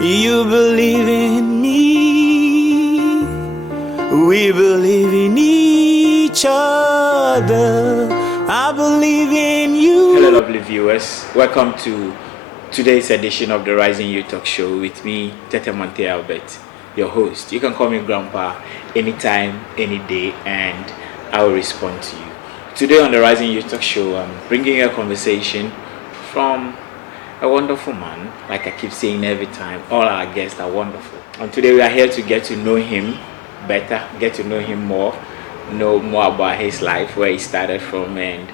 You believe in me. We believe in each other. I believe in you. Hello, lovely viewers. Welcome to today's edition of the Rising Youth Talk Show with me, Tete Monte Albert, your host. You can call me Grandpa anytime, any day, and I will respond to you. Today on the Rising Youth Talk Show, I'm bringing you a conversation from a wonderful man. Like I keep saying every time, all our guests are wonderful. And today we are here to get to know him better, get to know him more, know more about his life, where he started from, and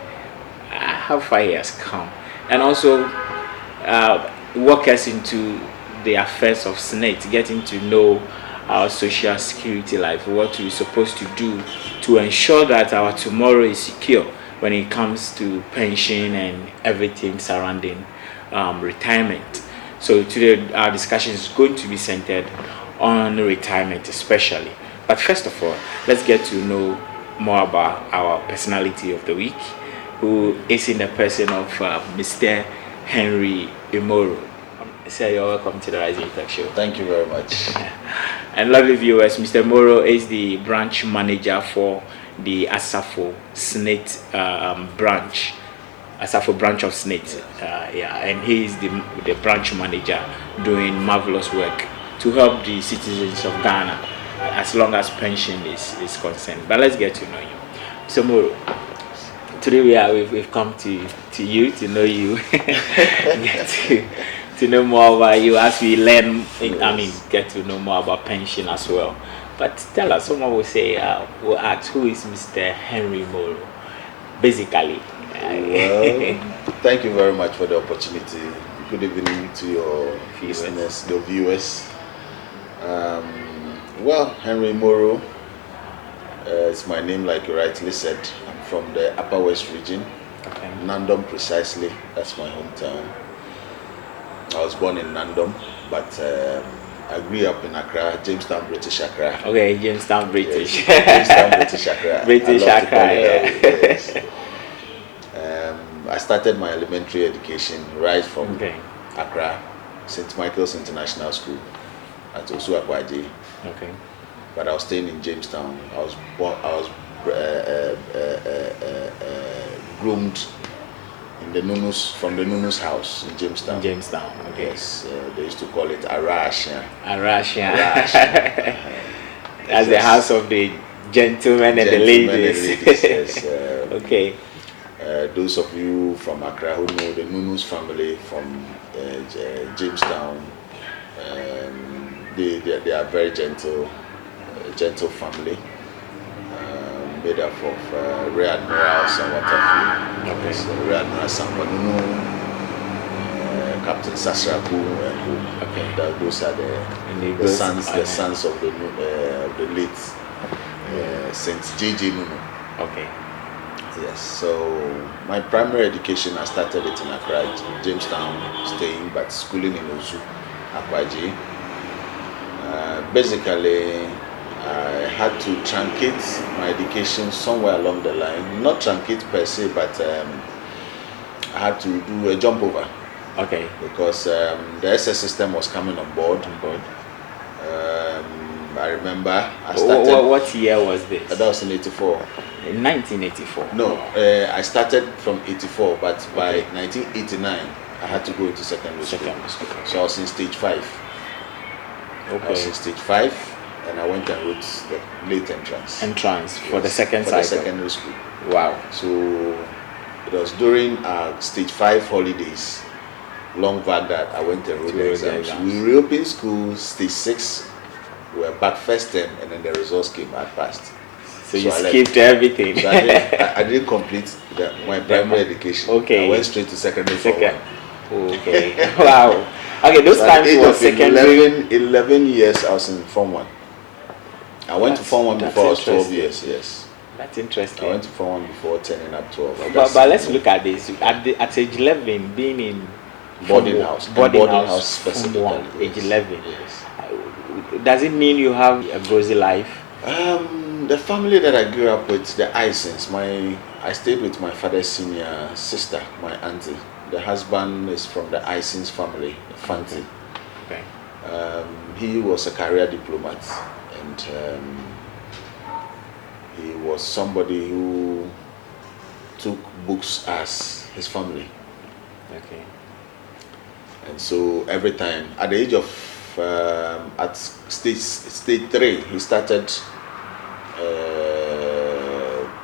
how far he has come, and also walk us into the affairs of SSNIT, getting to know our social security life, what we're supposed to do to ensure that our tomorrow is secure when it comes to pension and everything surrounding retirement. So today our discussion is going to be centered on retirement especially. But first of all, let's get to know more about our personality of the week, who is in the person of Mr. Henry Imoru. Sir, you're welcome to the Rising Talk Show. Thank you very much. And lovely viewers, Mr. Imoru is the branch manager for the Asafo SSNIT branch. Asafo branch of SSNIT, and he is the branch manager doing marvelous work to help the citizens of Ghana as long as pension is concerned. But let's get to know you. So Moro, today we've come to you, to know you, get to know more about you as we learn, get to know more about pension as well. But tell us, someone will say, will ask, who is Mr. Henry Moro, basically? Well, thank you very much for the opportunity. Good evening to your listeners, the viewers. Well, Henry Imoru is my name, like you rightly said. I'm from the Upper West region, Okay. Nandom precisely. That's my hometown. I was born in Nandom, but I grew up in Accra, Jamestown, British Accra. Okay, Jamestown, British. Yes, Jamestown, British Accra. British I love to call Accra, it that way, yes. I started my elementary education right from Accra, St. Michael's International School at Osu Akwaji. Okay. But I was staying in Jamestown. I was groomed in the from the Nunu's house in Jamestown. Jamestown, okay. Yes, they used to call it Arash. Arash, Arash. That's the house of the gentlemen and the ladies. Yes. Okay. Those of you from Accra who know the Nunu's family from Jamestown, they are very gentle family, made up of Rear Admirals and what have you. Okay. So Rear Admiral Sampanunu, Captain Sasraku, and who. Okay. Those are the sons of the late Saint J.J. Nunu. Okay. Yes, so my primary education, I started it in Accra, Jamestown, staying, but schooling in Osu, Akwaji. Basically, I had to truncate my education somewhere along the line. Not truncate per se, but I had to do a jump over. Okay. Because the SS system was coming on board. I remember I started. What year was this? That was in 84. In 1984. No, I started from 84, but by 1989, I had to go into secondary school. So I was in stage 5. Okay. I was in stage 5, and I went and wrote the late entrance. For the second cycle. The secondary school. Wow. So it was during our stage 5 holidays, long back, that I went and wrote the exams. We reopened school stage 6. We were back first term, and then the results came. I passed. So you skipped everything. So I didn't complete my primary education. Okay. I went straight to secondary for one. Okay. Wow. Okay, those times was secondary. 11 years I was in Form 1. I went to Form 1 before I was 12 years, yes. That's interesting. I went to Form 1 before turning up 12. But let's look at this. At age 11, being in boarding house specifically. Age 11. Yes. Does it mean you have a rosy life? The family that I grew up with, the Isons, I stayed with my father's senior sister, my auntie. The husband is from the Isons family, Fanti. Okay. He was a career diplomat, and he was somebody who took books as his family. Okay. And so every time, at the age of at stage 3, he started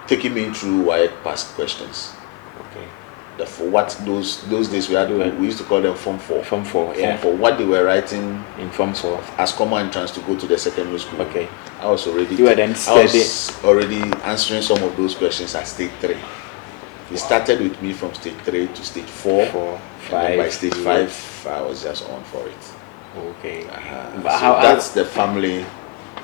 taking me through WAEC past questions. Okay. For what those days we used to call them Form 4. Form 4, yeah. Form 4. What they were writing in Form 4 as common entrance to go to the secondary school. Okay. I was already answering some of those questions at stage 3. He started with me from stage 3 to stage 4. 4, 5. And by stage 5, I was just on for it. Okay. So that's the family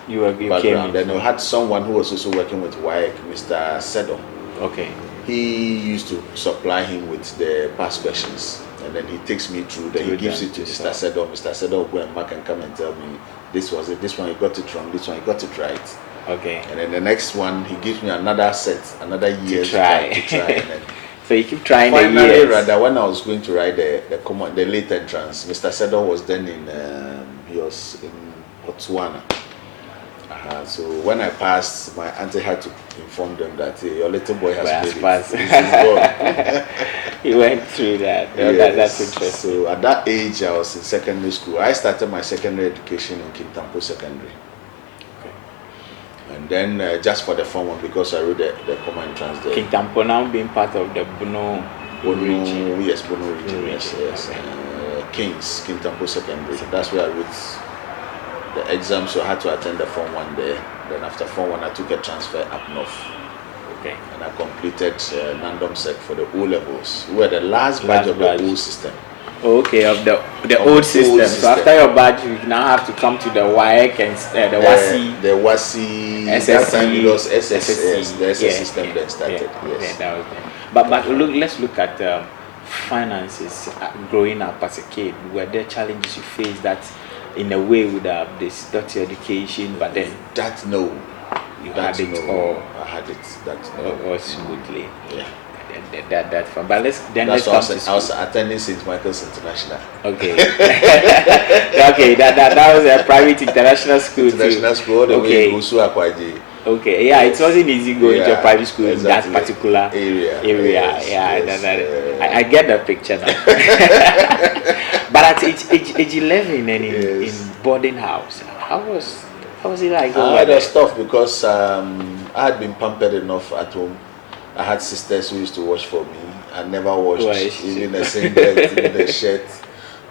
you background. Then we had someone who was also working with WAEC, Mr. Sedo. Okay. He used to supply him with the past questions, and then he takes me through. Then he gives it to Mr. Sedo. Mr. Sedo will go and mark and come and tell me, this was it. This one you got it wrong. This one you got it right. Okay. And then the next one, he gives me another set, another year to try. And then so you keep trying. Finally, rather, when I was going to write the late entrance, Mr. Sedo was then he was in Botswana. So when I passed, my auntie had to inform them that your little boy has passed. He went through that. Yes. That's interesting. So at that age, I was in secondary school. I started my secondary education in Kintampo Secondary. And then just for the Form 1, because I wrote the common entrance there. Kintampo now being part of the Bono region. Yes, Bono region. Yes. Okay. Kings, Kintampo Secondary. That's where I wrote the exam, so I had to attend the Form 1 there. Then after Form 1, I took a transfer up north. Okay. And I completed Nandom Sec for the O levels. We were the last batch of the old system. Okay, of the old system. So after your batch, you now have to come to the WAEC and the WASI. The WASI. SSC. That time it was SSC. The SS system then started. Yeah, that was it. But let's look at finances. Growing up as a kid, were there challenges you faced that in a way would have disturbed your education, but then you had it all. I had it all smoothly. Yeah. That's fun. But let's come to school. I was attending St. Michael's International. Okay. Okay, that was a private international school. International school, the way in Usu Akwaji. Okay, yeah, it wasn't easy going to a private school in that particular area. Yes. I get the picture now. But at age 11 and in boarding house, how was it like? It was tough because I had been pampered enough at home. I had sisters who used to wash for me. I never washed even a singlet, even a shirt.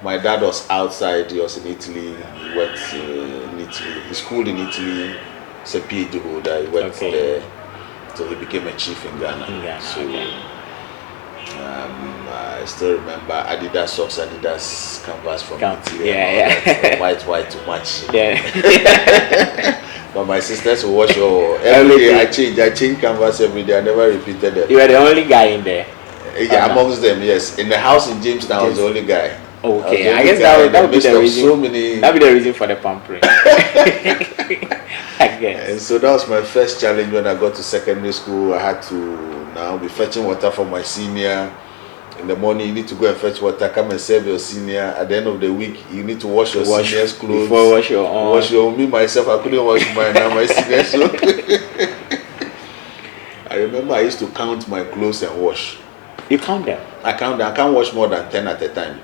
My dad was outside. He was in Italy. He worked in Italy. He schooled in Italy. He's a PhD holder. He worked there. So he became a chief in Ghana. I still remember Adidas socks, Adidas canvas from Italy. White too much. Yeah. But my sisters will wash every day. I change canvas every day. I never repeated it. You were the only guy in there? Yeah, amongst them, yes. In the house in Jamestown, I was the only guy. Okay, I guess that would be the reason. That would be the reason for the pampering. I guess. And so that was my first challenge when I got to secondary school. I had to now be fetching water for my senior. In the morning, you need to go and fetch water, come and serve your senior. At the end of the week, you need to wash your senior's clothes. Before wash your own. Wash your own. Me, myself, I couldn't wash mine. Now my senior. So I remember I used to count my clothes and wash. You count them? I count them. I can't wash more than 10 at a time.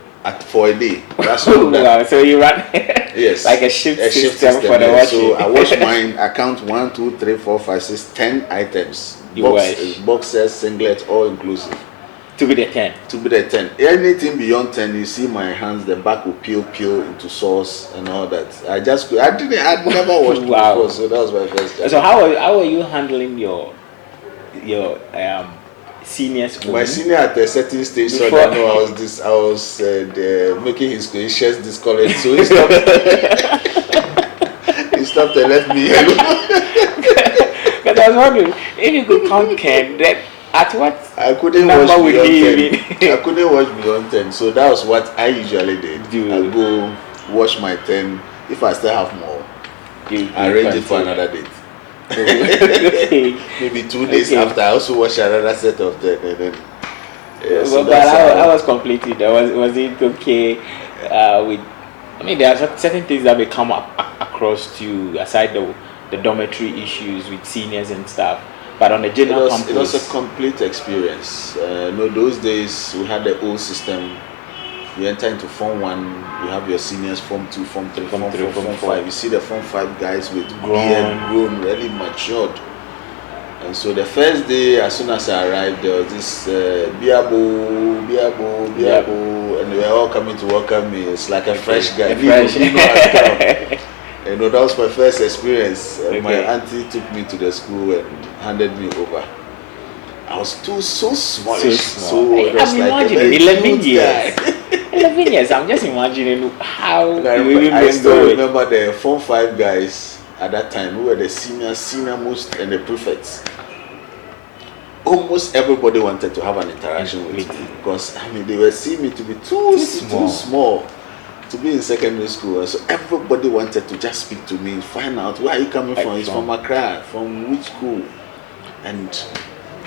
For a day. That's wow, so you run yes, like a shift system for the washing. So I wash mine. I count 1, 2, 3, 4, 5, 6, 10 items. Boxers, singlets, all inclusive. To be the 10. To be the 10. Anything beyond 10, you see my hands, the back will peel into sauce and all that. I'd never washed before, so that was my first time. So how are you handling your seniors? My senior at a certain stage saw that I was making his shirts discolored, so he stopped. He stopped and left me alone. Because I was wondering if you could count 10, then at what I couldn't wash beyond 10. I couldn't wash beyond 10, so that was what I usually did. I go wash my 10. If I still have more, I arrange it for another date. Maybe 2 days after, I also wash another set of 10. And then, but I was completely there. Was it okay with I mean, there are certain things that may come up across to you aside the dormitory issues with seniors and stuff. But on the general campus, it was a complete experience. Those days we had the old system. You enter into Form 1, you have your seniors, Form 2, Form 3, Form 4, Form 5. You see the Form 5 guys with grown, really matured. And so the first day, as soon as I arrived, there was this biabo, and they were all coming to welcome me. It's like a fresh guy. That was my first experience. My auntie took me to the school and handed me over. I was so small. So it was like 11 years. 11 years. I'm just imagining how I still remember the Form 5 guys at that time who were the senior most and the prefects. Almost everybody wanted to have an interaction with me because they were seeing me to be too small to be in secondary school, and so everybody wanted to just speak to me, find out where are you coming from. He's from Accra, from which school, and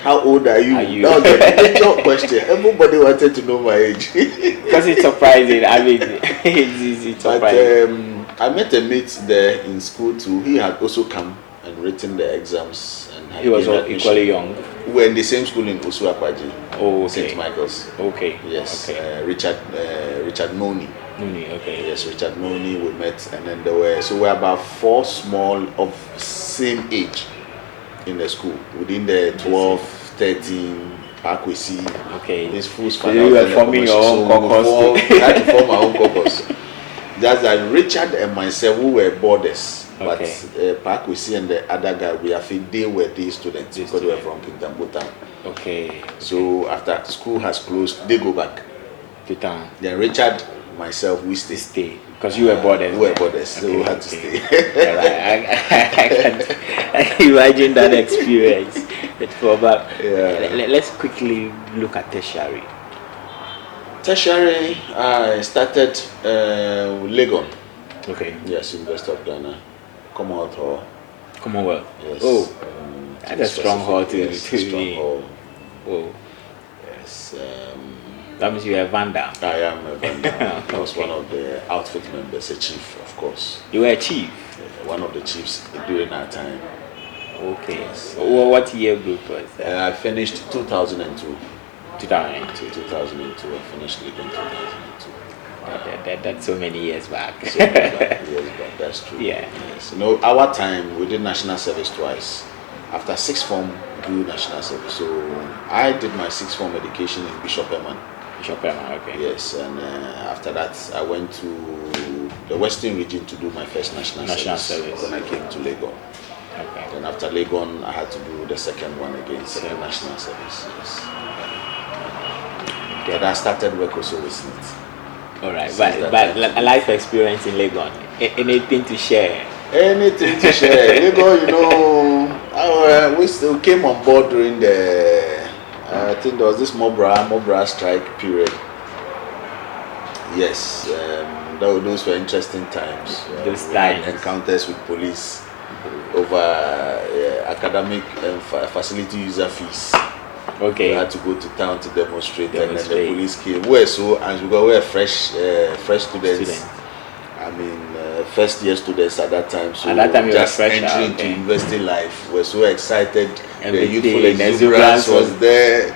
how old are you? That was the major question. Everybody wanted to know my age. Because it's surprising. I mean, it's surprising. But I met a mate there in school too. He had also come and written the exams. And he was equally young. We were in the same school in Osu Akwaji. Oh, okay. St. Michael's. Okay. Yes. Okay. Richard Noni. Okay. Yes, Richard Noni. We met, and then we're about 4 small of same age in the school, within the 12, 13, Parkwesi. Okay. These fools. So you were forming your own caucus. We had to form our own caucus. Just that Richard and myself, we were boarders. Okay. But Parkwesi and the other guy, they were day students because they were from Kintambo Town. Okay. So after school has closed, they go back to town. Then Richard, myself, we stay. Because you were boarders. We were boarders, so we had to stay. I can imagine that experience. Let's quickly look at tertiary. Tertiary, I started with Legon. Okay. Yes, University of Ghana. Commonwealth. Yes. Oh, that's a strong hall to strong hall. Oh. Yes. That means you are a Vanda. I am a Vanda. I was one of the outfit members, a chief, of course. You were a chief? Yeah, one of the chiefs during our time. Okay. Yes. What year group was that? I finished 2002. 2002. I finished League in 2002. That's so many years back. That's true. Yeah. Yes. Our time, we did national service twice. After 6th form, we do national service. So I did my 6th form education in Bishop Eman. Okay. Yes, and after that, I went to the Western region to do my first national service. When I came to Legon. Okay. Then after Legon, I had to do the second one again, second national service. Yes. But I started work also with SSNIT. All right, but a life experience in Legon. Anything to share? Anything to share. Legon, we still came on board during the, I think there was this Mobra strike period. Yes, those were interesting times. Those times. Encounters with police over academic and facility user fees. Okay. We had to go to town to demonstrate. And then the police came. We were fresh students. I mean, first year students at that time. So at that time, just entering into university life. We're so excited. The youthful exuberance was there.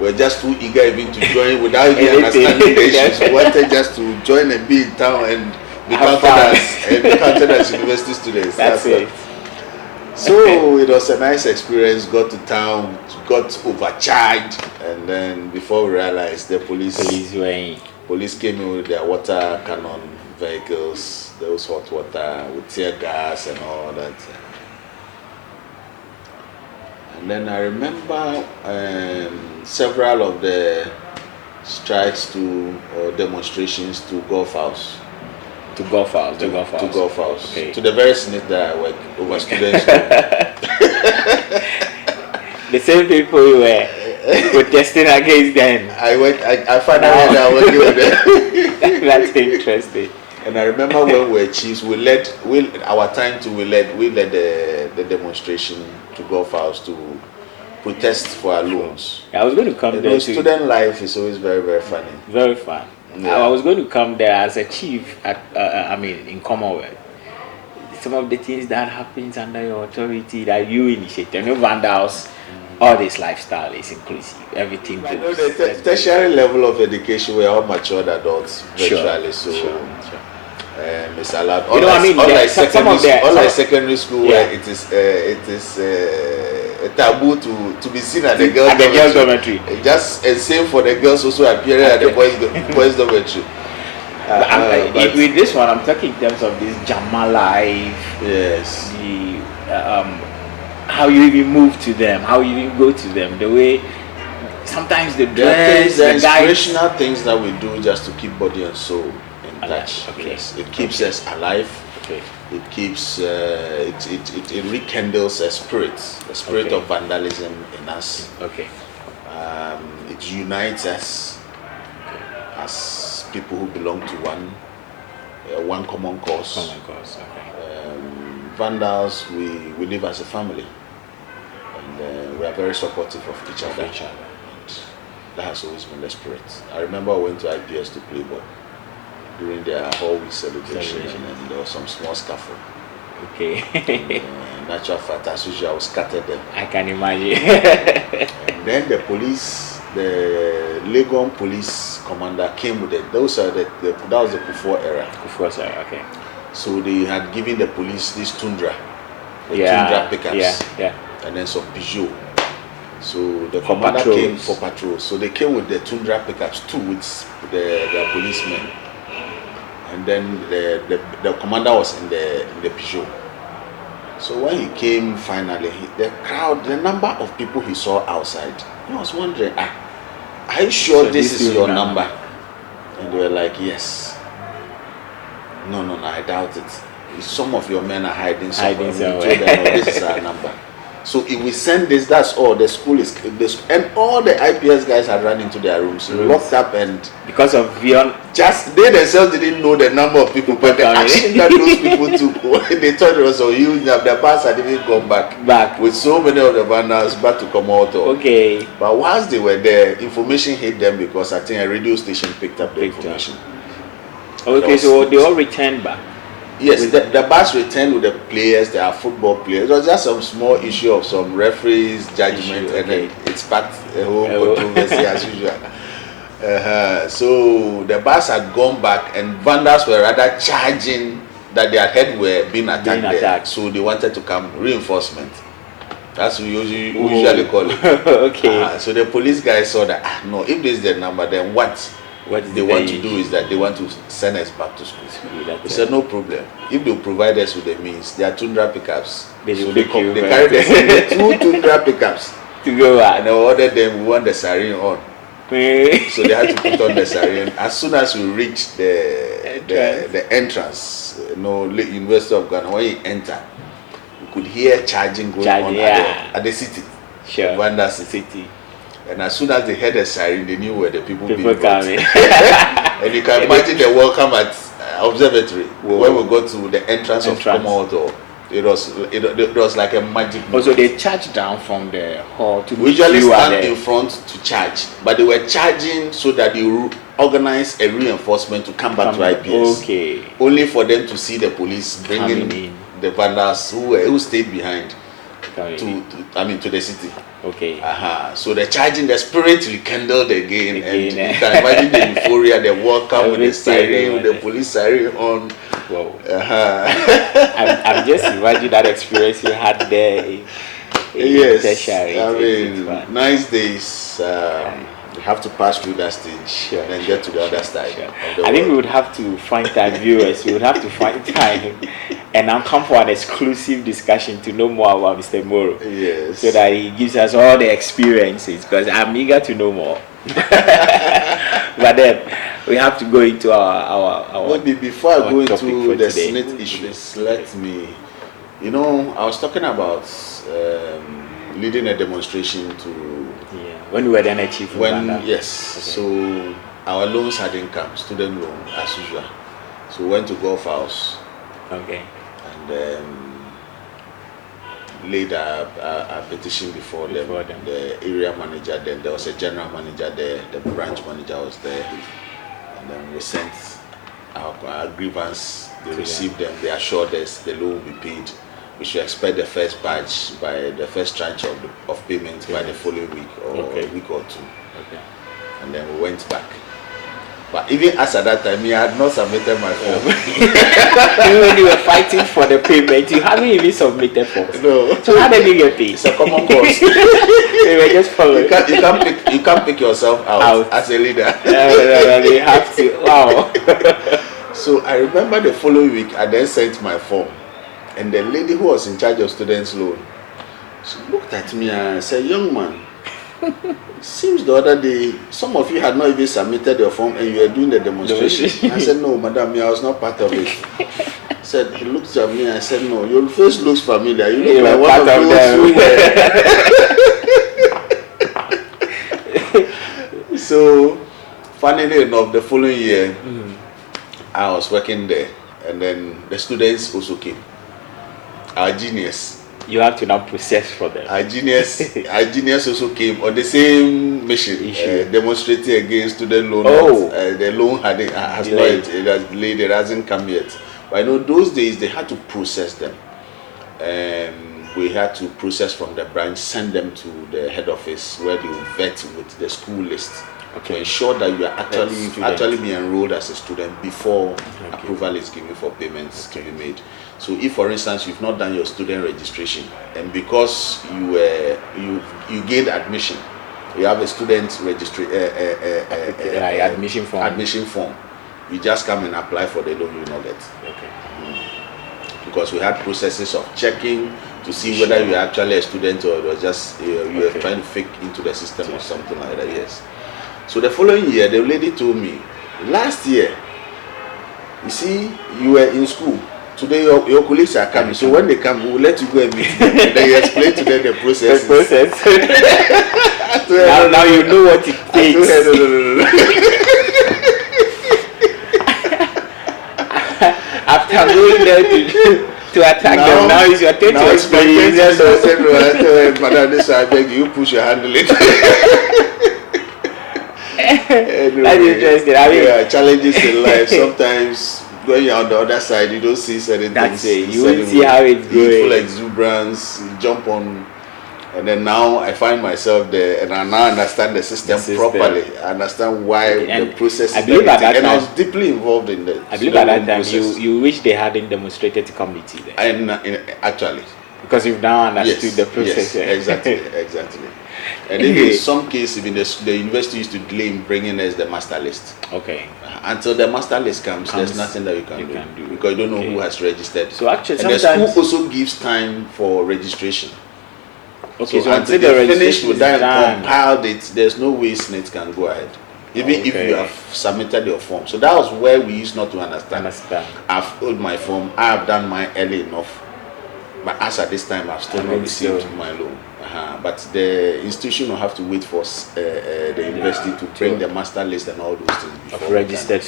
We're just too eager even to join without even understanding the issues. We wanted just to join and be in town and be counted as university students. That's it. So it was a nice experience. Got to town, got overcharged, and then before we realized, the police came in with their water cannon vehicles, those hot water with tear gas and all that. And then I remember several of the strikes or demonstrations to Golf House. To Golf House. Okay. To the very SSNIT that I work over students. The same people you were protesting against then. I finally ended up working with them. That's interesting. And I remember when we were chiefs, we led the demonstration to Golf House to protest for our loans. I was going to come there. Student life is always very, very funny. Very fun. I was going to come there as a chief at, in Commonwealth. Some of the things that happens under your authority that you initiate, no vandals, all this lifestyle is inclusive. Everything. I know the tertiary level of education, we are all matured adults virtually, sure. It's allowed. Unlike secondary school, where it is a taboo to be seen at the girls' dormitory. Just and same for the girls also appearing at the boys' dormitory. With this one, I'm talking in terms of this Jama life. Yes. The how you even move to them, how you even go to them, the way sometimes the dress, the inspirational things that we do just to keep body and soul in touch. Okay. Yes, it keeps us alive. Okay. It keeps it rekindles a spirit of vandalism in us. Okay. It unites us as people who belong to one common cause. Okay. Vandals, we live as a family, and we are very supportive of each other. And that has always been the spirit. I remember I went to IPS to play ball during their whole week celebration, and there was some small scuffle. Okay. Natural fact, as usual, I was scattered them. I can imagine. And then the police, the Legon police commander came with it. That was the Kufuor era. Okay. So they had given the police this Tundra, Tundra pickups, and then some Peugeot. So the commander came for patrols. So they came with the Tundra pickups too, with the policemen. And then the commander was in the Peugeot. So when he came finally, the crowd, the number of people he saw outside, he was wondering, are you sure this is your number? And they were like, yes. No, I doubt it. Some of your men are hiding somewhere. We told them, this is our number. So if we send this, that's all. The school is and all the IPS guys had run into their rooms, locked up, and because of Vion, just they themselves didn't know the number of people, but the action that those people took, they thought it was so huge that the bus had even gone back with so many of the banners back to Komodo. Okay. But once they were there, information hit them because I think a radio station picked up the information. Okay, so they all returned back. Yes, the bus returned with the players. They are football players. It was just some small issue of some referees' judgment, and then it sparked a whole controversy as usual. So the bus had gone back, and vandals were rather charging that their head were being attacked. So they wanted to come reinforcement. That's what we usually call it. Okay. So the police guys saw that no, if this is the number, then what they want to do is that they want to send us back to school. We said no problem. If they provide us with the means, there are Tundra pickups. They carried the two Tundra pickups to go out. And they ordered them, we want the siren on. So they had to put on the siren. As soon as we reached the entrance, University of Ghana, when you enter, you could hear charging going on at the city. Sure. Rwanda City. And as soon as they heard the siren, they knew where the people being coming. And you can imagine the welcome at observatory. Whoa. When we go to the entrance. Of Komodo. It was like a magic moment. Also, they charged down from the hall to we usually stand in front to charge, but they were charging so that they organize a reinforcement to come back to IPS. Okay. Only for them to see the police bringing in the vandals who stayed behind to the city. Okay. So the charging, the spirit rekindled again, and you can imagine the euphoria, the welcome with the siren, with the police siren on. Wow. I'm just imagining that experience you had there. Yes. Nice days. You have to pass through that stage and then get to the other side. I think we would have to find time, viewers. We would have to find time and now come for an exclusive discussion to know more about Mr. Imoru. Yes. So that he gives us all the experiences, because I'm eager to know more. But then we have to go into our maybe before I go into the today. SSNIT issues, let me, I was talking about leading a demonstration to. When we were then a chief. Yes. Okay. So our loans hadn't come, student loan as usual. So we went to Golf House. Okay. And laid a petition before them. The area manager, then there was a general manager there, the branch manager was there. And then we sent our grievance. They received them. They assured us the loan will be paid. We should expect the first batch by the first tranche of payment by the following week or a week or two. Okay. And then we went back. But even as at that time, I had not submitted my form. Even when you were fighting for the payment, you haven't even submitted form. No. So how did you get paid? It's a common cause. They were just following. You can't pick yourself out as a leader. You have to. Wow. So I remember the following week, I then sent my form. And the lady who was in charge of students' loan, she looked at me and said, "Young man, seems the other day some of you had not even submitted your form and you were doing the demonstration." I said, "No, madam, I was not part of it." He looked at me and said, "No, your face looks familiar. You look like one of those who were." So, funnily enough, the following year, I was working there, and then the students also came. Our genius. You have to now process for them. Our genius also came on the same mission, demonstrating against student loan. The loan has not delayed, it hasn't come yet. But I know those days they had to process them. We had to process from the branch, send them to the head office where they will vet with the school list to ensure that you are actually being enrolled as a student before approval is given for payments to be made. So if, for instance, you've not done your student registration, and because you gained admission, you have a student admission form, you just come and apply for the loan, you will not get. Because we had processes of checking to see whether you are actually a student or it was just you were trying to fake into the system or something like that. Yes. So the following year, the lady told me, "Last year, you see, you were in school. Today your colleagues are coming, so when they come, we will let you go and meet them." And then you explain to them the process. Now you know what it takes. No. After going there to attack them, now it's your turn to explain. "Madam, this I beg you, push your hand a little." Anyway, that's interesting. I mean, challenges in life sometimes. When you're on the other side, you don't see certain things. You will see how it's going. Youthful exuberance, you jump on, and then now I find myself there, and I now understand the system properly. I understand why the process is there, and I was deeply involved in that. I believe at that time you wish they hadn't demonstrated committee there. Actually, because you've now understood the process. Yes, exactly. And in some cases, even the university used to delay in bringing us the master list. Until the master list comes, there's nothing that you can do because you don't know who has registered. So actually, and the school also gives time for registration. So until they finish with that and compiled it, there's no way SSNIT can go ahead, even if you have submitted your form. So that was where we used not to understand. I've filled my form, I have done mine early enough, but as at this time, I've still not received my loan. But the institution will have to wait for the university to bring the master list and all those things before registered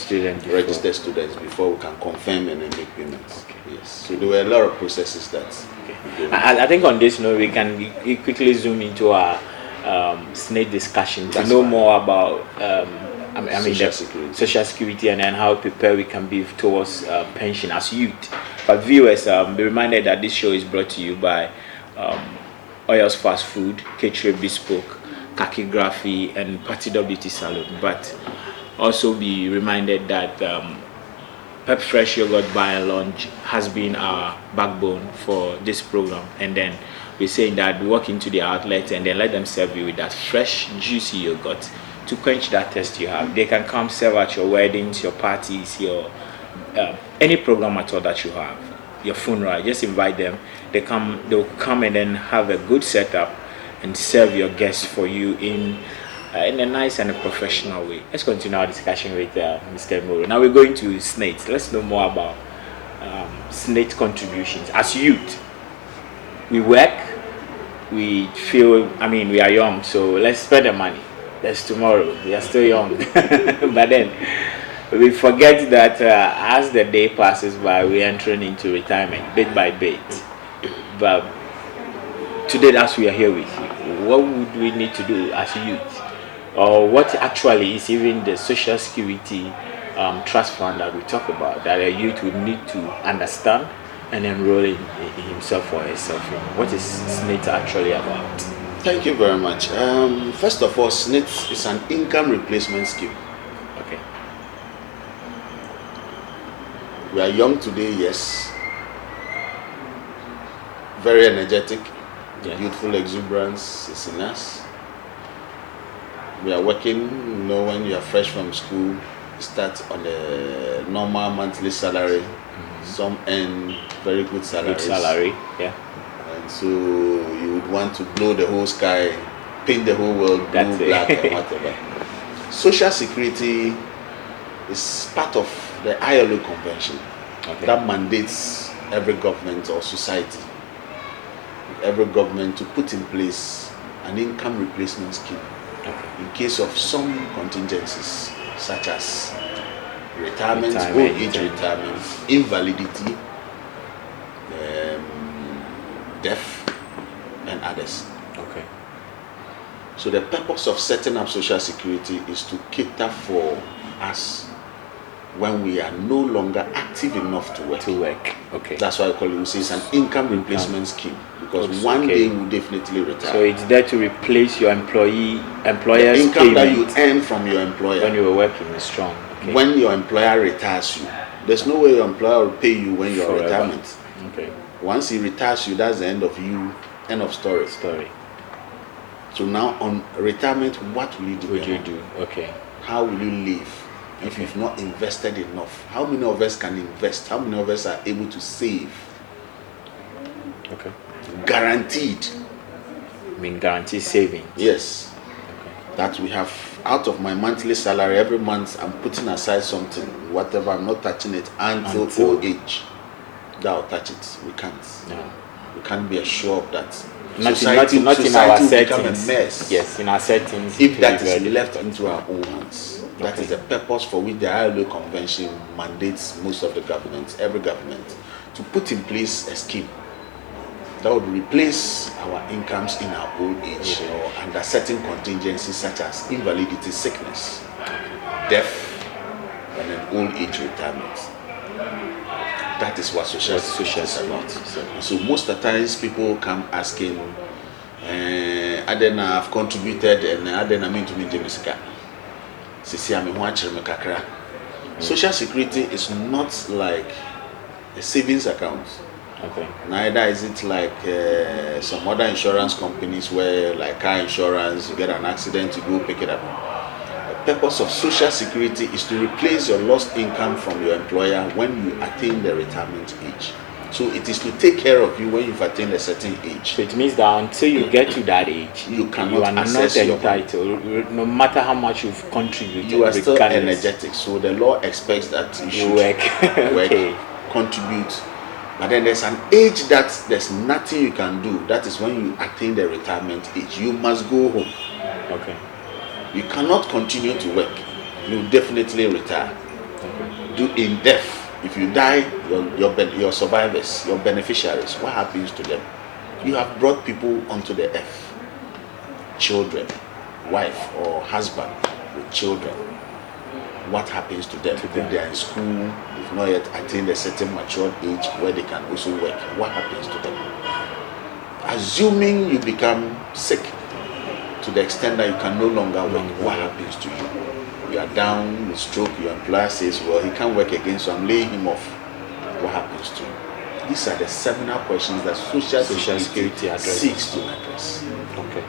students before we can confirm and then make payments. Yes. So there were a lot of processes that. I think on this note we can quickly zoom into our SSNIT discussion to know more about social security and then how prepared we can be towards pension as youth. But viewers, be reminded that this show is brought to you by Oils Fast Food, Catering Bespoke, Kakigraphy, and Partido Beauty Salon. But also be reminded that Pep Fresh Yogurt Bar and Lunch has been our backbone for this program. And then we're saying that walk into the outlet and then let them serve you with that fresh, juicy yogurt to quench that thirst you have. They can come serve at your weddings, your parties, your any program at all that you have. Your funeral, just invite them. They'll come and then have a good setup and serve your guests for you in a nice and a professional way. Let's continue our discussion with Mr. Imoru. Now we're going to SSNIT. Let's know more about SSNIT contributions. As youth, we work, we feel, we are young, so let's spend the money. There's tomorrow. We are still young. But then we forget that as the day passes by, we're entering into retirement bit by bit. But today, as we are here with you, what would we need to do as youth? Or what actually is even the social security trust fund that we talk about that a youth would need to understand and enroll in himself or herself in? What is SSNIT actually about? Thank you very much. First of all, SSNIT is an income replacement scheme. Okay. We are young today, yes. Very energetic, youthful exuberance is in us. We are working, when you are fresh from school, start on a normal monthly salary. Some earn very good salaries. Good salary, yeah. And so you would want to blow the whole sky, paint the whole world blue, black, and whatever. Social Security is part of the ILO Convention that mandates every government or society, every government to put in place an income replacement scheme in case of some contingencies such as retirement, old age retirement, invalidity, death, and others. Okay. So the purpose of setting up Social Security is to cater for us when we are no longer active enough to work. Okay. That's why I call it. We say it's an income replacement scheme, because one day we'll definitely retire. So it's there to replace your employer's income that you earn from your employer when you were working is strong. Okay. When your employer retires you, there's no way your employer will pay you when you're retirement. Okay. Once he retires you, that's the end of you. End of story. So now on retirement, what will you do? Okay. How will you live if you've not invested enough? How many of us can invest? How many of us are able to save? Okay. Guaranteed. Guaranteed savings. Yes. Okay. That we have out of my monthly salary every month. I'm putting aside something, whatever. I'm not touching it until old age. That I'll touch it. We can't. No. We can't be assured of that. Not in our settings. A mess. Yes, in our settings. If that is left into our own hands. That is the purpose for which the ILO Convention mandates most of the governments, every government, to put in place a scheme that would replace our incomes in our old age or under certain contingencies such as invalidity, sickness, death, and an old age retirement. That is what social is about. So most of the times people come asking, I've contributed and I mean to me Jemisica. Social Security is not like a savings account. Okay. Neither is it like some other insurance companies where, like car insurance, you get an accident, you go pick it up. The purpose of Social Security is to replace your lost income from your employer when you attain the retirement age. So it is to take care of you when you've attained a certain age. So it means that until you get to that age, you are not entitled, no matter how much you've contributed. You are still energetic. So the law expects that you should work, contribute. But then there's an age that there's nothing you can do. That is when you attain the retirement age. You must go home. Okay. You cannot continue to work. You definitely retire. Okay. In death, if you die, your survivors, your beneficiaries, what happens to them? You have brought people onto the earth. Children, wife or husband with children. What happens to them? If they are in school, if not yet attained a certain matured age where they can also work, what happens to them? Assuming you become sick to the extent that you can no longer work, what happens to you? You are down with stroke, your employer says, well, he can't work again, so I'm laying him off. What happens to you? These are the seminal questions that Social Security seeks to address. Okay.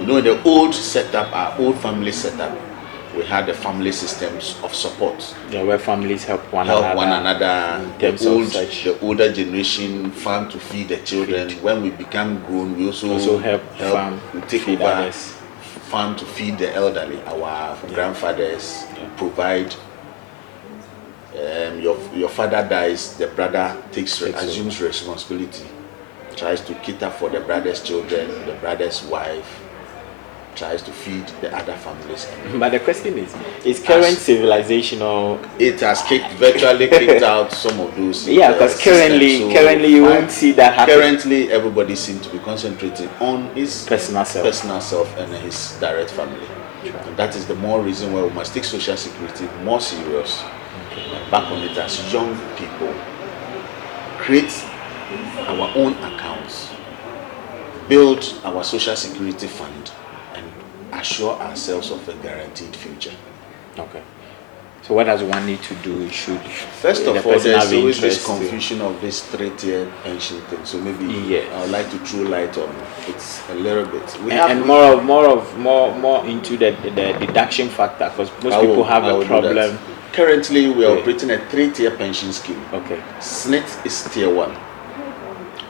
In the old setup, our old family setup, we had the family systems of support. Yeah, where families help one another. The older generation farm to feed the children. When we become grown, we also help farm. We take over others. Farm to feed the elderly. Our grandfathers provide. Your father dies, the brother assumes responsibility, tries to cater for the brother's children, the brother's wife. Tries to feed the other families. But the question is current civilization or it has virtually kicked out some of those. Yeah, because currently you won't see that happen. Currently, everybody seems to be concentrating on his personal self and his direct family. And that is the more reason why we must take social security more serious. And back on it as young people, create our own accounts, build our social security fund, and assure ourselves of a guaranteed future. Okay. So what does one need to do? Should First the of all, person there's have always this interest to- confusion of this 3-tier pension thing. So maybe Yes. I would like to throw light on it a little bit. and more into the deduction factor, because most people have I will a do problem. that. Currently, we are Yeah. operating a 3-tier pension scheme. Okay. SSNIT is tier 1.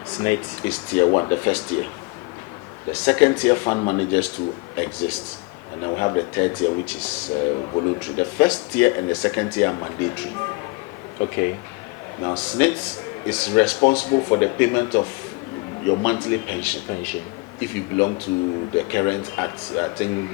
SSNIT. Is tier 1, the first tier. The second tier fund managers to exist. And then we have the third tier, which is voluntary. The first tier and the second tier are mandatory. Okay. Now, SSNIT is responsible for the payment of your monthly pension. If you belong to the current act, I think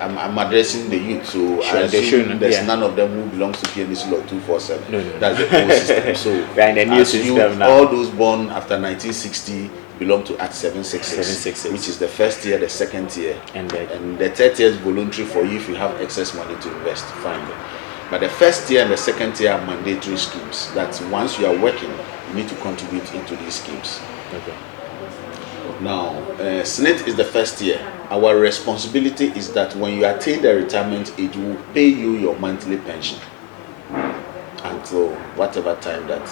I'm addressing the youth, so Sure, I assume there's yeah. none of them who belongs to PNC Law 247. No. That's the old system. So we are in the new as system youth, now. all those born after 1960 belong to Act 766, 766, which is the first tier, the second tier, and the third tier is voluntary for you if you have excess money to invest. Fine. But the first tier and the second tier are mandatory schemes. That once you are working, you need to contribute into these schemes. Okay. Now, SSNIT is the first tier. Our responsibility is that when you attain the retirement age, we will pay you your monthly pension until whatever time that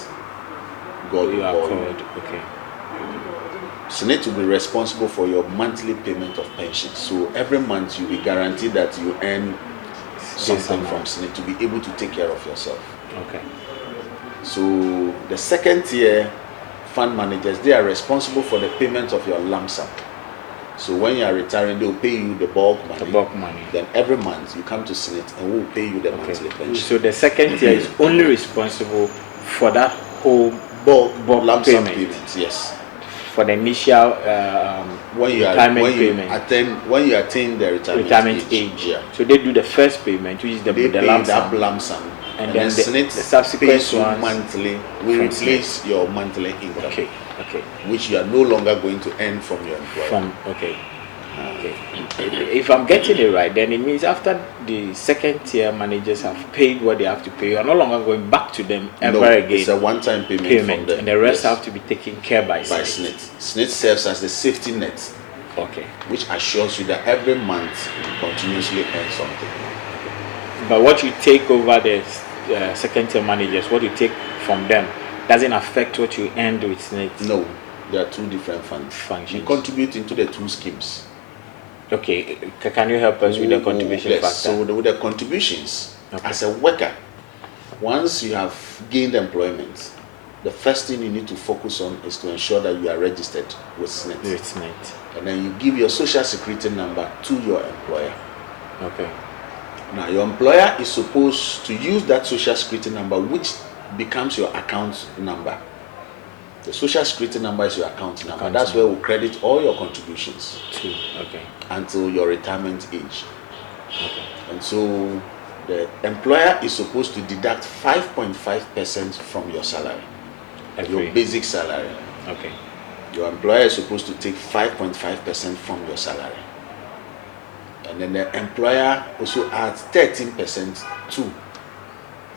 God You will are call called. you. Okay. SSNIT will be responsible for your monthly payment of pension. So every month you will be guaranteed that you earn something from SSNIT to be able to take care of yourself. Okay. So the second tier fund managers, they are responsible for the payment of your lump sum. So when you are retiring, they will pay you the bulk money. Then every month you come to SSNIT and we will pay you the monthly pension. So the second tier is only responsible for that whole bulk lump sum payment. payments, yes. For the initial when you attain the retirement age. Yeah. So they do the first payment, which is the lump sum. And then the subsequent ones monthly will replace your monthly income. Okay. Which you are no longer going to earn from your employer. Okay. If I'm getting it right, then it means after the second tier managers have paid what they have to pay, you are no longer going back to them ever again. It's a one-time payment from them. And the rest have to be taken care by SSNIT. SSNIT serves as the safety net. Okay. Which assures you that every month you continuously earn something. But what you take over the second tier managers, what you take from them, doesn't affect what you earned with SSNIT? No, there are two different functions. You contribute into the two schemes. Okay, can you help us with the contribution factor? So with the contributions, as a worker, once you have gained employment, the first thing you need to focus on is to ensure that you are registered with SSNIT. And then you give your social security number to your employer. Okay. Now your employer is supposed to use that social security number, which becomes your account number. The social security number is your account number. That's where we credit all your contributions until your retirement age. And so the employer is supposed to deduct 5.5% from your salary, your basic salary. Your employer is supposed to take 5.5% from your salary. And then the employer also adds 13%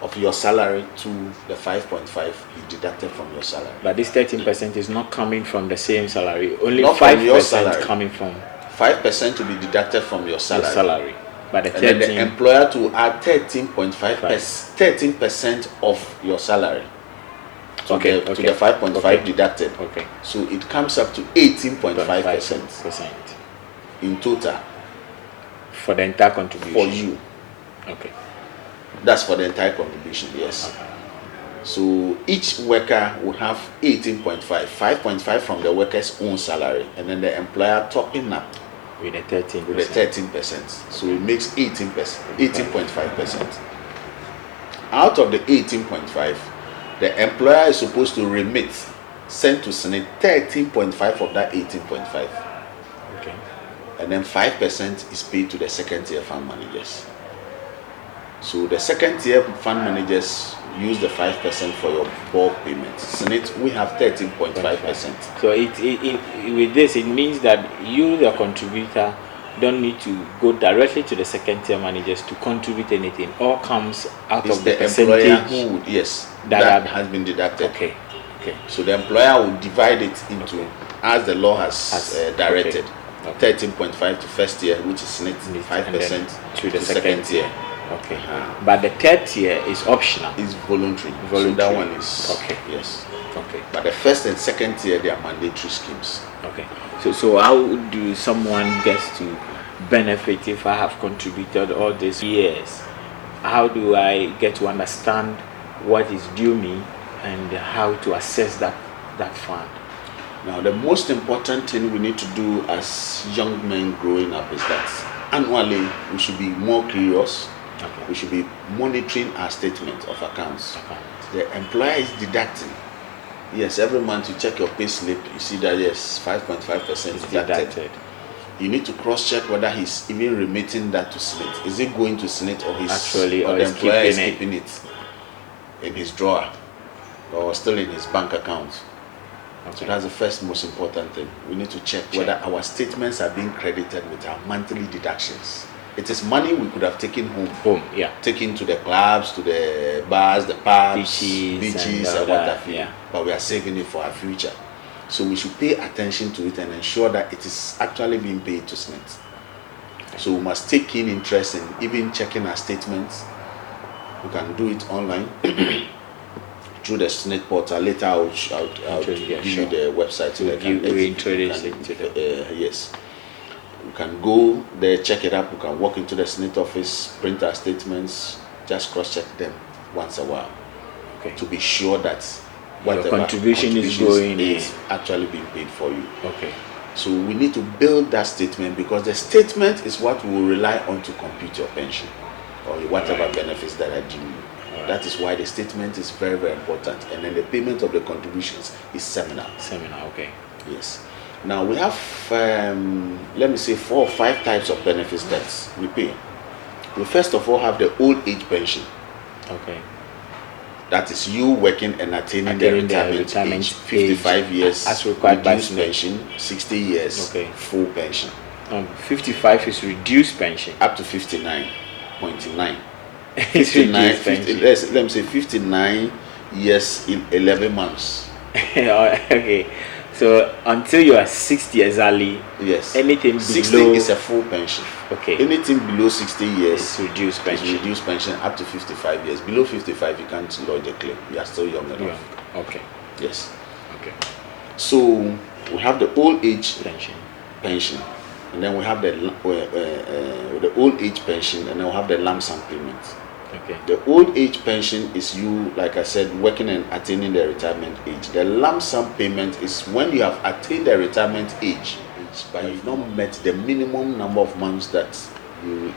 of your salary to the 5.5 you deducted from your salary. But this 13% is not coming from the same salary. Only not 5% coming from 5% to be deducted from your salary. But the and then the employer to add 13% of your salary to the 5.5 deducted. So it comes up to 18.5% in total for the entire contribution. For you. That's for the entire contribution, yes. So each worker will have 18.5, 5.5 from the worker's own salary, and then the employer topping up with the 13%. With the 13%. So it makes 18.5%. Out of the 18.5, the employer is supposed to send to SSNIT 13.5 of that 18.5. And then 5% is paid to the second tier fund managers. So the second tier fund managers use the 5% for your bulk payments. SSNIT, we have 13.5%. So with this, it means that you, the contributor, don't need to go directly to the second tier managers to contribute anything. All comes out It's of the the employer percentage who would, yes, that has been deducted. Okay. So the employer will divide it into, as the law has directed, Okay. 13.5 to first year, which is SNIT, 5% to the second tier. Okay. But the third tier is optional. It's voluntary. So that one is yes. Okay. But the first and second tier, they are mandatory schemes. Okay. So how do someone gets to benefit if I have contributed all these years? How do I get to understand what is due me and how to assess that fund? Now, the most important thing we need to do as young men growing up is that annually we should be more curious. Okay. We should be monitoring our statement of accounts. The employer is deducting. Yes, every month you check your pay slip, you see that yes, 5.5% deducted. You need to cross-check whether he's even remitting that to SNIT. Is it going to SNIT or the employer is keeping it in his drawer or still in his bank account? Okay. So that's the first most important thing. We need to check whether our statements are being credited with our monthly deductions. It is money we could have taken home, taken to the clubs, to the bars, the pubs, beaches and what have you. But we are saving it for our future. So we should pay attention to it and ensure that it is actually being paid to SNIT. Okay. So we must take keen interest in even checking our statements. We can do it online through the SNIT portal. Later I'll give you the website so yes. You can go there, check it up. You can walk into the SNIT office, print our statements, just cross-check them once a while to be sure that whatever contribution is actually being paid for you. Okay. So we need to build that statement because the statement is what we will rely on to compute your pension or whatever benefits that are due you. That is why the statement is very, very important. And then the payment of the contributions is seminal. Okay. Yes. Now we have, let me say, 4 or 5 types of benefits that we pay. We first of all have the old age pension. Okay. That is you working and attaining the retirement age, 55 years as required by pension, 60 years full pension. 55 is reduced pension. Up to 59.9. 59, let me say 59 years in 11 months. Okay. So until you are 60 exactly, yes. Anything below 60 is a full pension. Okay. Anything below 60 years is reduced pension. Is reduced pension up to 55 years. Below 55, you can't lodge a claim. You are still young enough. Okay. Yes. Okay. So we have the old age pension, and then we have the old age pension, and then we have the lump sum payment. Okay. The old age pension is you, like I said, working and attaining the retirement age. The lump sum payment is when you have attained the retirement age, but you've not met the minimum number of months that you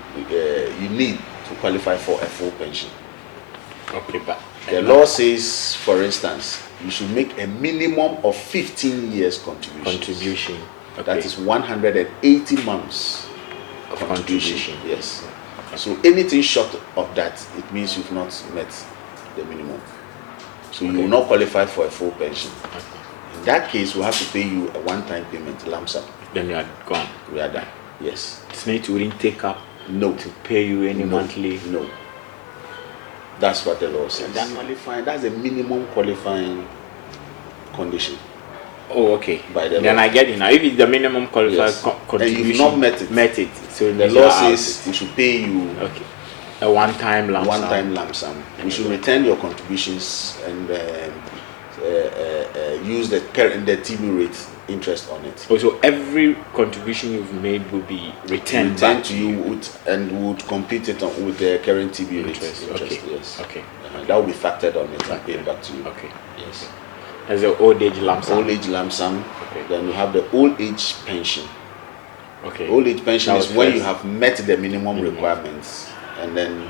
need to qualify for a full pension. Okay, but the law says, for instance, you should make a minimum of 15 years contribution. Okay. That is 180 months of contribution. Yes. So anything short of that, it means you've not met the minimum. So you will not qualify for a full pension. In that case, we'll have to pay you a one-time payment, lump sum. Then you are gone. We are done. Yes. SNIT wouldn't take up to pay you any monthly. No. That's what the law says. That's a minimum qualifying condition. Oh, okay. By the then law. I get it now. If it's the minimum qualified contribution, and you've not met it. So the law says we should pay you a one-time lump sum. We should return your contributions and use the TB rate interest on it. Oh, so every contribution you've made will be returned back to you and would compete it with the current TB rate interest. Okay. Yes. Okay. That will be factored on it and paid back to you. Okay. Yes. As the old age lump sum. Old age lump sum. Okay. Then you have the old age pension. Okay. Old age pension is when you have met the minimum requirements, and then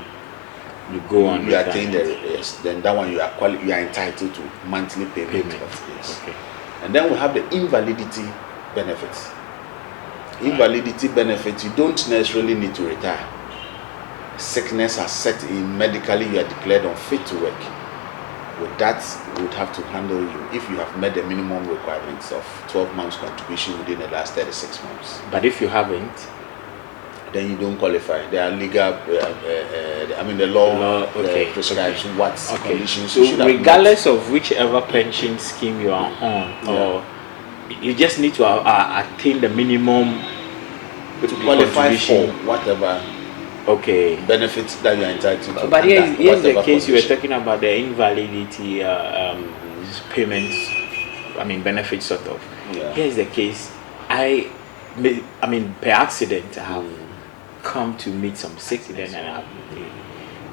you go on. You attain then that one you are entitled to monthly payment. Okay. And then we have the invalidity benefits. Invalidity benefits, you don't necessarily need to retire. Sickness has set in, medically you are declared unfit to work. With that, we would have to handle you if you have met the minimum requirements of 12 months contribution within the last 36 months. But if you haven't? then you don't qualify. There are legal, the law prescribes what conditions you should so have regardless of whichever pension scheme you are on, or you just need to attain the minimum to qualify for whatever benefits that you are entitled to. But here's the case you were talking about, the invalidity payments, benefits sort of. Here's the case. Per accident, I have come to meet some accident and I have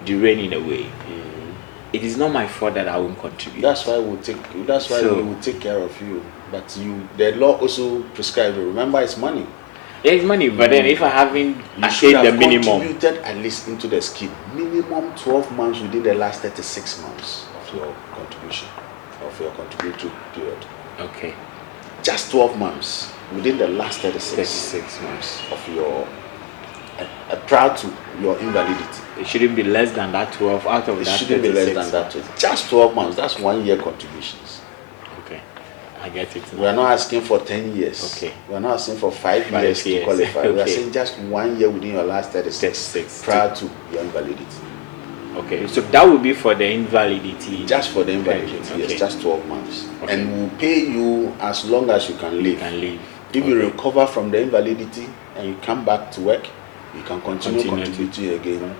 derailed in a way. It is not my fault that I won't contribute. That's why we will take care of you. But the law also prescribes. Remember, it's money. There is money, but then if I haven't attained the minimum, contributed at least into the scheme, minimum 12 months within the last 36 months of your contribution, of your contributory period. Okay. Just 12 months within the last 36 months of your prior to your invalidity. It shouldn't be less than that 12 out of it that. It shouldn't be less than that 12. Just 12 months. That's 1 year contributions. Okay, I get it. We are not asking for 10 years. Okay. We are not asking for 5 years to qualify. Okay. We are saying just 1 year within your last 36 prior to your invalidity. Okay, so that would be for the invalidity. Just for the invalidity, yes, just 12 months. Okay. And we'll pay you as long as you can live. If you recover from the invalidity and you come back to work, you can continue contributing again,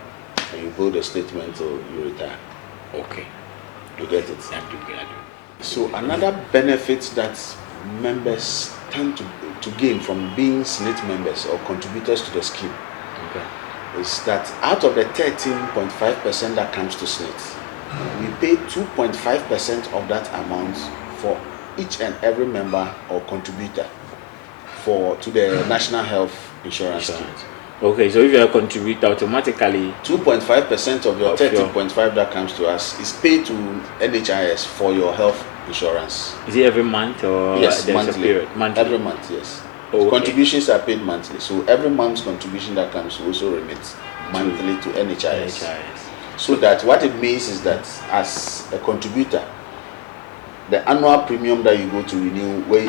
and you build a statement till you retire. Okay. You get it? I do. So another benefit that members tend to gain from being SSNIT members or contributors to the scheme is that out of the 13.5% that comes to SSNIT, we pay 2.5% of that amount for each and every member or contributor to the National Health Insurance Scheme. Okay, so if you are a contributor, automatically 2.5% of your 13.5 that comes to us is paid to NHIS for your health insurance. Is it every month or yes, there's monthly. A period? Monthly. Every month, yes. Okay. Contributions are paid monthly, so every month's contribution that comes will also remit monthly to NHIS. So that what it means is that as a contributor, the annual premium that you go to renew, where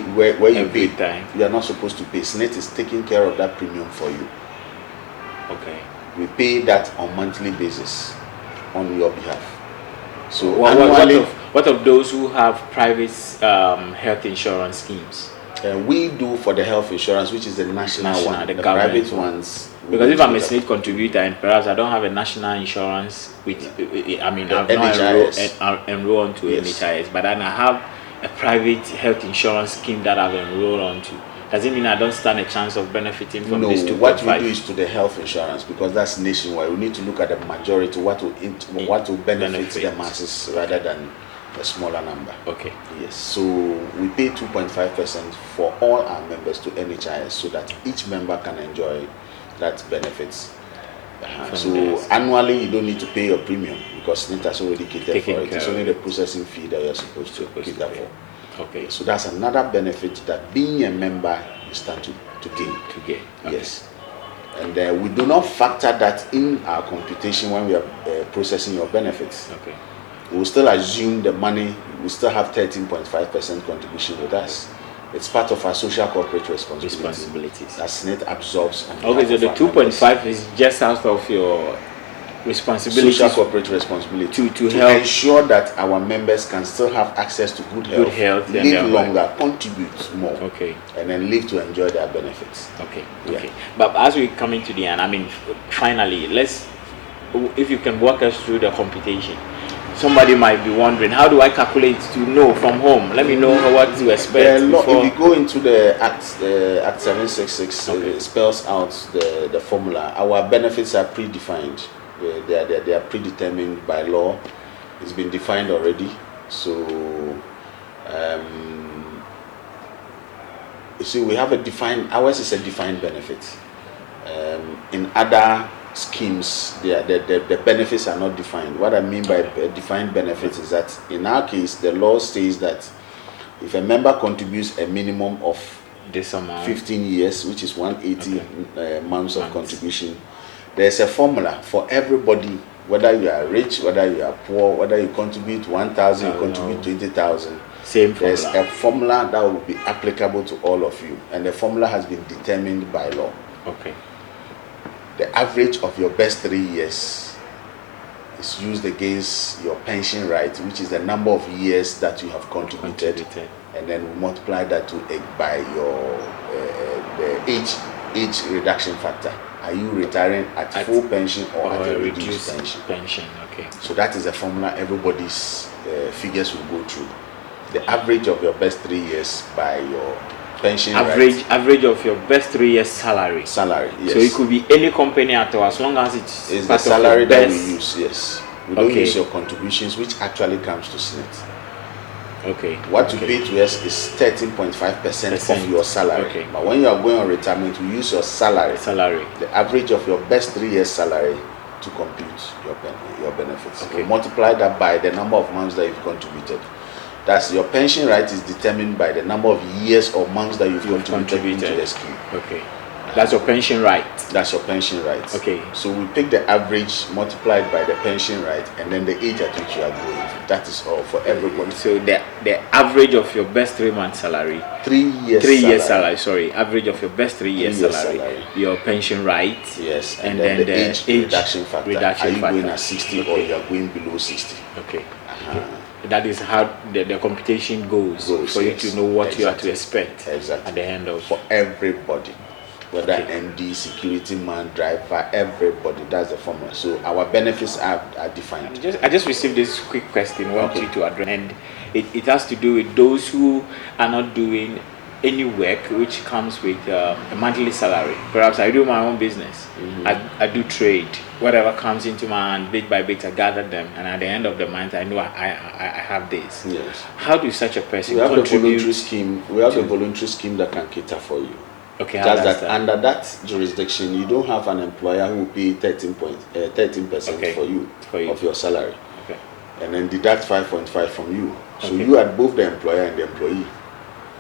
you pay, you are not supposed to pay. SSNIT is taking care of that premium for you. Okay. We pay that on monthly basis on your behalf. So what of those who have private health insurance schemes? We do for the health insurance, which is the national one. The private ones. Because if I'm a SSNIT contributor and perhaps I don't have a national insurance, I've not enrolled onto NHIS, but then I have a private health insurance scheme that I've enrolled onto. Does it mean I don't stand a chance of benefiting from this 2.5? What we do is to the health insurance, because that's nationwide. We need to look at the majority, what will benefit the masses rather than a smaller number. Okay. Yes. So we pay 2.5% for all our members to NHIS so that each member can enjoy that benefits. So annually you don't need to pay your premium because SSNIT has already catered for it. It's only the processing fee that you're supposed to cater for. Okay. So that's another benefit that being a member you start to gain. Okay. Yes. And we do not factor that in our computation when we are processing your benefits. Okay. We will still assume the money, we still have 13.5% contribution with us. It's part of our social corporate responsibilities. That SSNIT absorbs. Okay, so the 2.5 is just out of your responsibility, social corporate responsibility to help ensure that our members can still have access to good health, live longer, contribute more, and then live to enjoy their benefits. Okay. But as we're coming to the end, finally, if you can walk us through the computation. Somebody might be wondering, how do I calculate to know from home? Let me know what to expect. If you go into the Act 766, it spells out the formula. Our benefits are predefined. They are predetermined by law. It's been defined already. So you see, we have ours is a defined benefit. In other schemes, the benefits are not defined. What I mean by defined benefits is that in our case, the law says that if a member contributes a minimum of this amount, 15 years, which is 180 months of contribution, there's a formula for everybody, whether you are rich, whether you are poor, whether you contribute 1,000, you contribute 20,000. Same formula. There's a formula that will be applicable to all of you, and the formula has been determined by law. Okay. average of your best 3 years is used against your pension right, which is the number of years that you have contributed. And then we multiply that by your the age reduction factor. Are you retiring at full pension or at a reduced pension? Okay. So that is a formula everybody's figures will go through. The average of your best 3 years by your pension average of your best 3 years salary. Yes. So it could be any company at all, as long as it's the salary that we use. Yes. We don't use your contributions, which actually comes to SSNIT. Okay. What you pay to us is 13.5% of your salary. Okay. But when you are going on retirement, we use your salary. The average of your best 3 years salary to compute your benefits. Okay. We multiply that by the number of months that you've contributed. That's your pension right is determined by the number of years or months that you've contributed into the scheme. Okay. That's your pension right. That's your pension right. Okay. So we pick the average multiplied by the pension right and then the age at which you are going. That is all for everybody. So the average of your best 3 months salary. 3 years salary. Sorry, average of your best 3 years salary. Your pension right. Yes. And then the age reduction factor. Are you going at 60 or you are going below 60? Okay. That is how the computation goes for you to know what you are to expect at the end of. For everybody. Whether MD, security man, driver, everybody, that's the formula. So our benefits are defined. I just received this quick question. I want you to address, and it has to do with those who are not doing any work which comes with a monthly salary. Perhaps I do my own business. I do trade. Whatever comes into my hand, bit by bit, I gather them, and at the end of the month, I know I have this. Yes. How do such a person we have contribute? The voluntary scheme. We have a voluntary scheme that can cater for you. Okay, just that under that jurisdiction, you don't have an employer who will pay 13% for you of your salary, and then deduct 5.5 from you. So you are both the employer and the employee.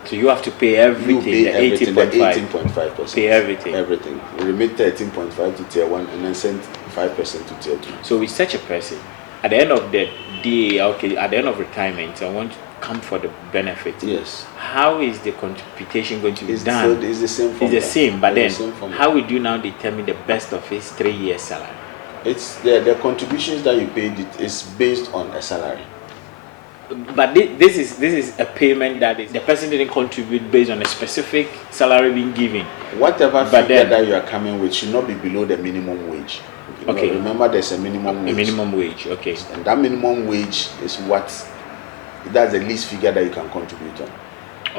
So you have to pay everything. You pay everything, 18.5%. Pay everything. Everything. We remit 13.5 to tier 1 and then send 5% to tier 2. So with such a person, at the end of the day, at the end of retirement, I want to come for the benefit. Yes. How is the computation going to be done? It's the same formula. It's the same, but then how would you now determine the best of his 3 years salary? It's the contributions that you paid is based on a salary. But this is a payment that the person didn't contribute based on a specific salary being given. Whatever figure that you are coming with should not be below the minimum wage. Okay. Remember, there's a minimum wage. A minimum wage. Okay. And that minimum wage is that's the least figure that you can contribute on.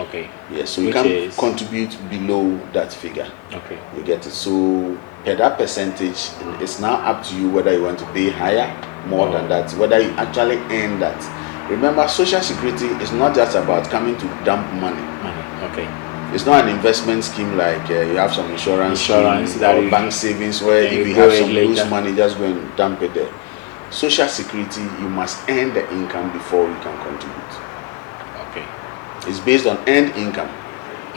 Okay. Yes. So you can't contribute below that figure. Okay. You get it. So per that percentage, it's now up to you whether you want to pay higher, more than that, whether you actually earn that. Remember, Social Security is not just about coming to dump money. Okay. It's not an investment scheme like you have some insurance scheme or bank savings where if you have some loose money, just go and dump it there. Social Security, you must earn the income before you can contribute. Okay. It's based on earned income.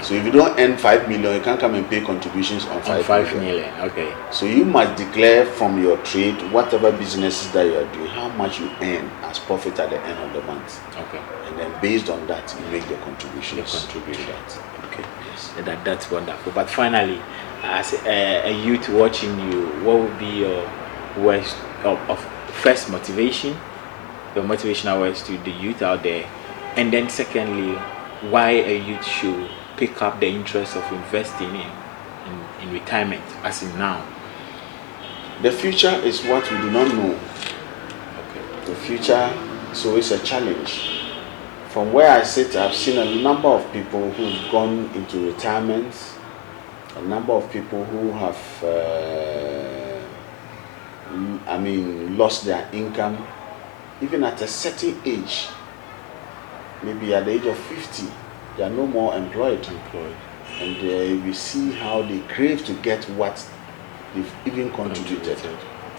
So if you don't earn 5 million, you can't come and pay contributions on 5 million. Okay. So you must declare from your trade, whatever businesses that you are doing, how much you earn as profit at the end of the month. Okay. And then based on that, you make the contributions. To that. Okay. Yes. That's wonderful. But finally, as a youth watching you, what would be your words of first motivation, your motivational words to the youth out there, and then secondly, why a youth should pick up the interest of investing in retirement as in now? The future is what we do not know. Okay. The future is always a challenge. From where I sit, I've seen a number of people who've gone into retirement, a number of people who have lost their income, even at a certain age, maybe at the age of 50, they are no more employed. And we see how they crave to get what they've even contributed.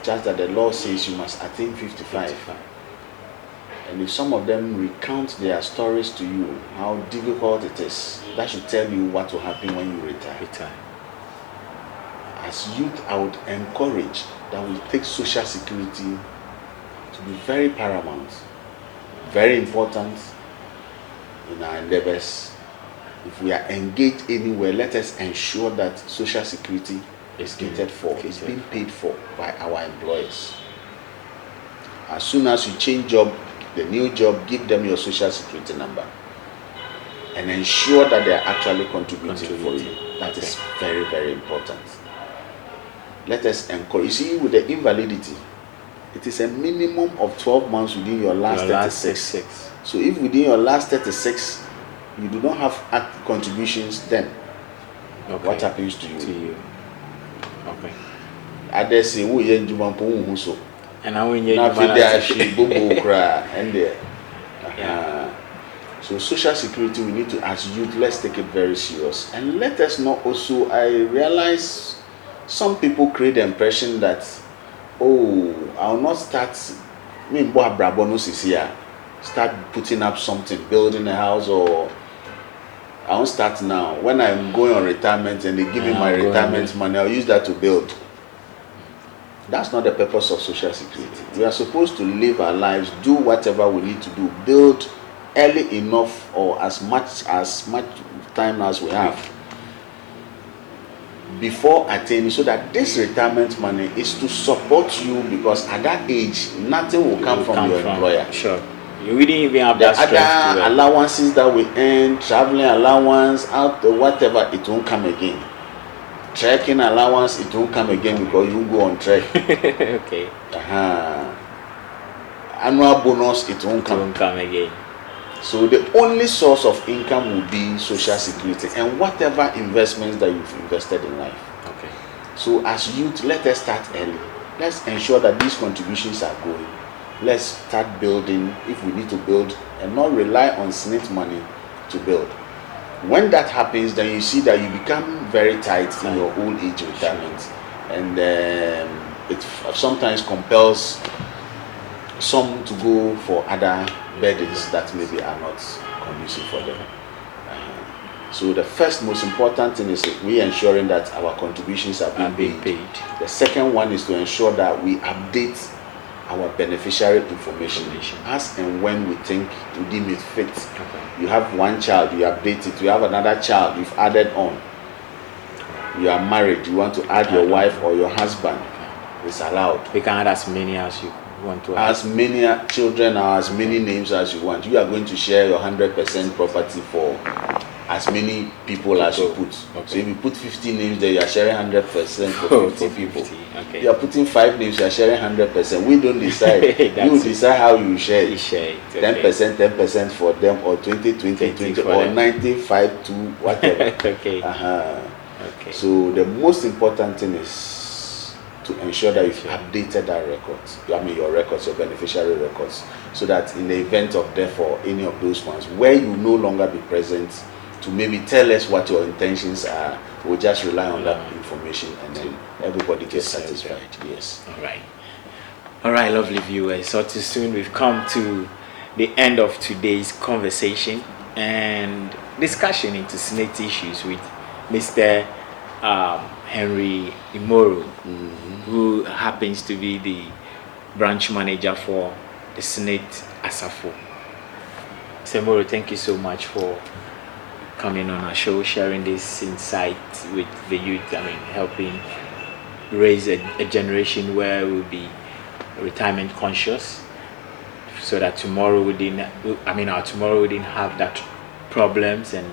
Just that the law says you must attain 55. And if some of them recount their stories to you, how difficult it is, that should tell you what will happen when you retire. As youth, I would encourage that we take Social Security to be very paramount, very important in our endeavors. If we are engaged anywhere, let us ensure that Social Security is catered for, is being paid for by our employers. As soon as you change job, the new job, give them your social security number and ensure that they are actually contributing for you. That is very, very important. Let us encourage. You see, with the invalidity, it is a minimum of 12 months within your last 36. So if within your last 36, you do not have contributions, then what happens to you? Okay. Others say, "Oh, yeah, so." And I will So social security, we need to, as youth, let's take it very serious. And let us not also, I realize some people create the impression that, oh, I'll not start, start putting up something, building a house, or I won't start now. When I'm going on retirement and they give me my retirement money, I'll use that to build. That's not the purpose of social security. We are supposed to live our lives, do whatever we need to do, build early enough or as much time as we have before attaining, so that this retirement money is to support you, because at that age nothing will come from your employer. Sure. You wouldn't even have the that strength other allowances that we earn, traveling allowance, out whatever, it won't come again. Trekking allowance, it won't come again because you go on trek. Okay. Annual bonus, it won't come again. So the only source of income will be social security and whatever investments that you've invested in life. Okay. So as youth, let us start early. Let's ensure that these contributions are going. Let's start building if we need to build, and not rely on SSNIT money to build. When that happens, then you see that you become very tight in your old age retirement, and it sometimes compels some to go for other burdens that maybe are not conducive for them. So the first most important thing is we ensuring that our contributions are being paid. The second one is to ensure that we update our beneficiary information as and when we think we deem it fit. You have one child, you update it. You have another child, you've added on. You are married, you want to add your wife or your husband. It's allowed. You can add as many as you want to add. As many children or as many names as you want. You are going to share your 100% property for as many people as you put. Okay. So if you put 50 names there, you are sharing 100% for 50 people. Okay. You are putting 5 names, you are sharing 100%. We don't decide. You will decide how you share it. 10% for them, or 20, or 95 to whatever. Okay. Okay. So the most important thing is to ensure that you've updated that records. I mean your records, your beneficiary records, so that in the event of death or any of those ones where you no longer be present, to maybe tell us what your intentions are, we'll just rely on that information, and then everybody gets satisfied. Yes. All right, lovely viewers. So too soon we've come to the end of today's conversation and discussion into SSNIT issues with Mr. Henry Imoru, who happens to be the branch manager for the SSNIT Asafo. Mr. Imoru, thank you so much for coming on our show, sharing this insight with the youth. I mean, helping raise a generation where we'll be retirement conscious, so that tomorrow our tomorrow we didn't have that problems and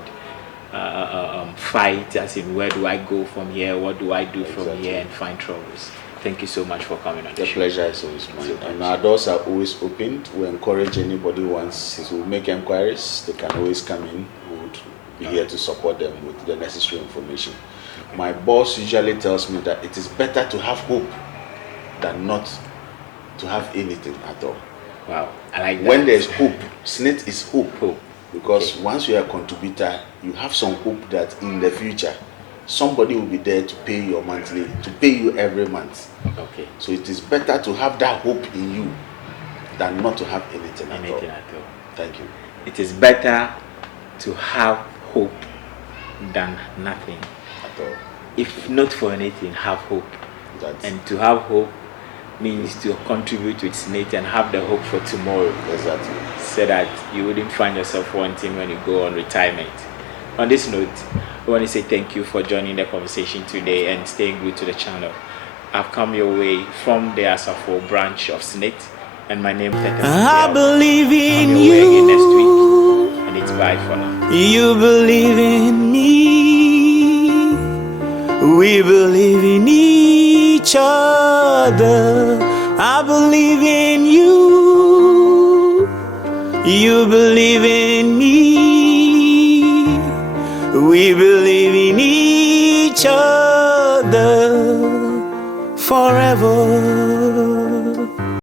fight, as in where do I go from here, what do I do from here, and find troubles. Thank you so much for coming on the show. Pleasure is always mine. And our doors are always open. We encourage anybody who wants to make inquiries, they can always come in. We would be here to support them with the necessary information. My boss usually tells me that it is better to have hope than not to have anything at all. Wow, I like that. When there's hope, SSNIT is hope. Because once you're a contributor, you have some hope that in the future somebody will be there to pay your monthly, to pay you every month. Okay. So it is better to have that hope in you than not to have anything at all. Thank you. It is better to have hope than nothing at all. If not for anything, have hope. And to have hope means to contribute with SSNIT and have the hope for tomorrow. Exactly. So that you wouldn't find yourself wanting when you go on retirement. On this note, I want to say thank you for joining the conversation today and staying glued to the channel. I've come your way from the Asafo branch of SNIT, and my name is Tete. I believe in Come your way again next week, and it's bye for now. You believe in me. We believe in each other. I believe in you. You believe in me. We believe in each other forever.